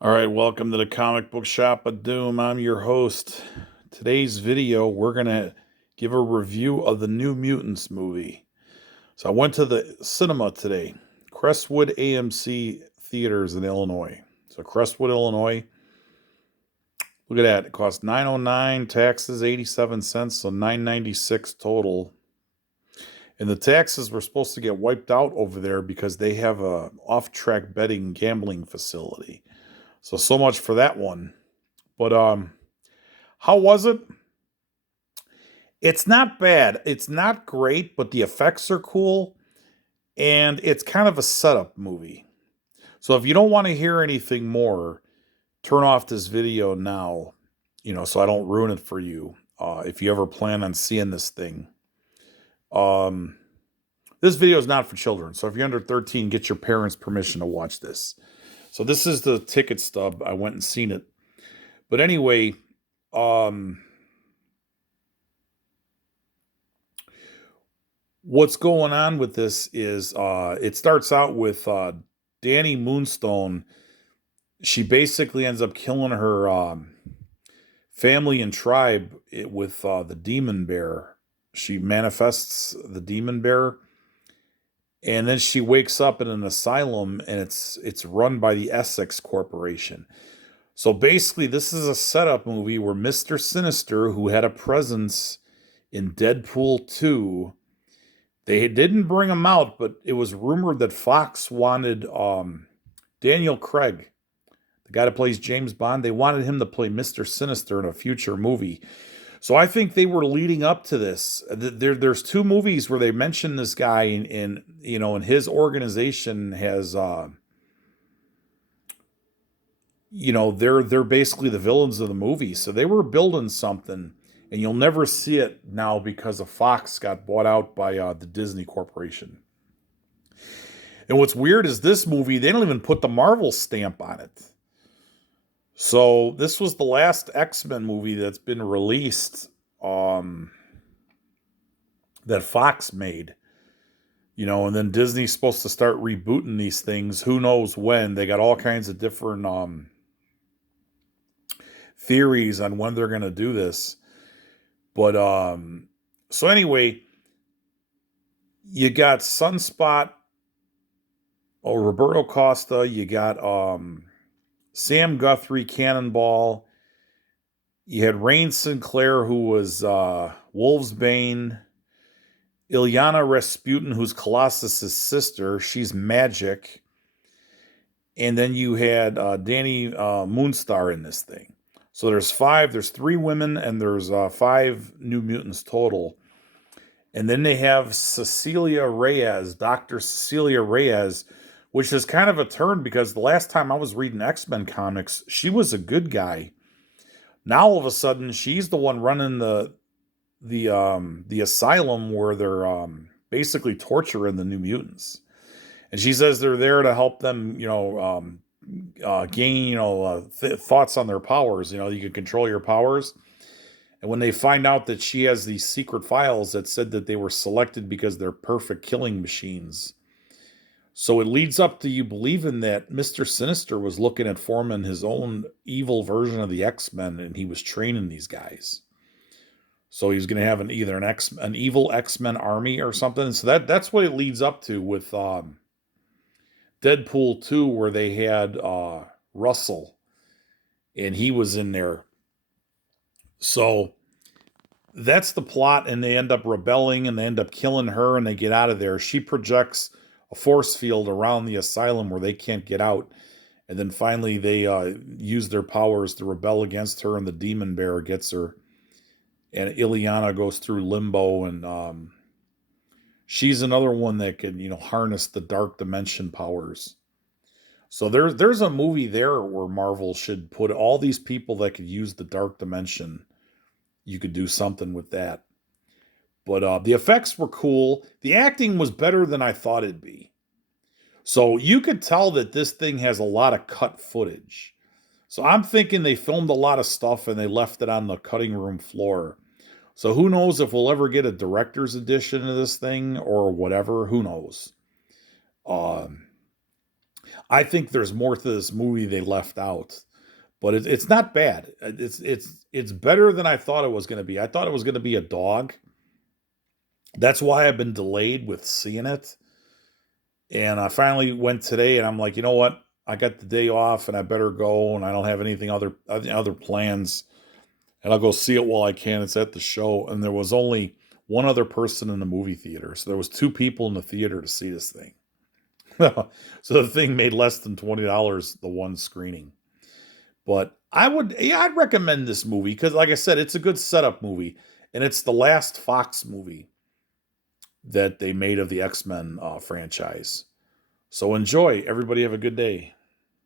All right, welcome to the Comic Book Shop of Doom. I'm your host. Today's video, we're going to give a review of the New Mutants movie. So I went to the cinema today, Crestwood AMC Theaters in Illinois. So Crestwood, Illinois. Look at that. It cost $9.09, taxes 87 cents, so $9.96 total. And the taxes were supposed to get wiped out over there because they have a off-track betting gambling facility. So much for that one. But how was it? It's not bad. It's not great, but the effects are cool and it's kind of a setup movie. So if you don't want to hear anything more, turn off this video now, so I don't ruin it for you. If you ever plan on seeing this thing. This video is not for children. So if you're under 13, get your parents' permission to watch this. So this is the ticket stub. I went and seen it. But anyway, what's going on with this is it starts out with Danny Moonstone. She basically ends up killing her family and tribe with the demon bear. She manifests the demon bear, and then she wakes up in an asylum, and it's run by the Essex Corporation. So basically, this is a setup movie where Mr. Sinister, who had a presence in Deadpool 2, they didn't bring him out, but it was rumored that Fox wanted Daniel Craig, the guy that plays James Bond. They wanted him to play Mr. Sinister in a future movie. So I think they were leading up to this. There's two movies where they mention this guy, and his organization has, they're basically the villains of the movie. So they were building something. And you'll never see it now because of Fox got bought out by the Disney Corporation. And what's weird is this movie, they don't even put the Marvel stamp on it. So this was the last X-Men movie that's been released that Fox made. And then Disney's supposed to start rebooting these things. Who knows when? They got all kinds of different theories on when they're going to do this. But so anyway, you got Sunspot, Roberto Costa, you got Sam Guthrie, Cannonball, you had Rain Sinclair, who was Wolvesbane, Ilyana Rasputin, who's Colossus's sister, she's Magic, and then you had Danny Moonstar in this thing. So there's three women, and there's 5 New Mutants total. And then they have Dr. Cecilia Reyes, which is kind of a turn because the last time I was reading X-Men comics, she was a good guy. Now all of a sudden, she's the one running the asylum where they're basically torturing the New Mutants. And she says they're there to help them, gain, thoughts on their powers. You can control your powers. And when they find out that she has these secret files that said that they were selected because they're perfect killing machines. So it leads up to you believing that Mr. Sinister was looking at forming his own evil version of the X-Men, and he was training these guys. So he's going to have either an evil X-Men army or something. So that's what it leads up to with Deadpool 2, where they had Russell, and he was in there. So that's the plot, and they end up rebelling, and they end up killing her, and they get out of there. She projects a force field around the asylum where they can't get out, and then finally they use their powers to rebel against her, and the demon bear gets her, and Ilyana goes through limbo, and she's another one that can, harness the dark dimension powers. So there's a movie there where Marvel should put all these people that could use the dark dimension. You could do something with that. But the effects were cool. The acting was better than I thought it'd be. So you could tell that this thing has a lot of cut footage. So I'm thinking they filmed a lot of stuff and they left it on the cutting room floor. So who knows if we'll ever get a director's edition of this thing or whatever. Who knows? I think there's more to this movie they left out, but it's not bad. It's better than I thought it was going to be. I thought it was going to be a dog. That's why I've been delayed with seeing it. And I finally went today, and I'm like, you know what? I got the day off, and I better go, and I don't have anything other plans, and I'll go see it while I can. It's at the show, and there was only one other person in the movie theater, so there was two people in the theater to see this thing. So the thing made less than $20 the one screening. But I'd recommend this movie because, like I said, it's a good setup movie, and it's the last Fox movie that they made of the X Men franchise. So enjoy. Everybody have a good day.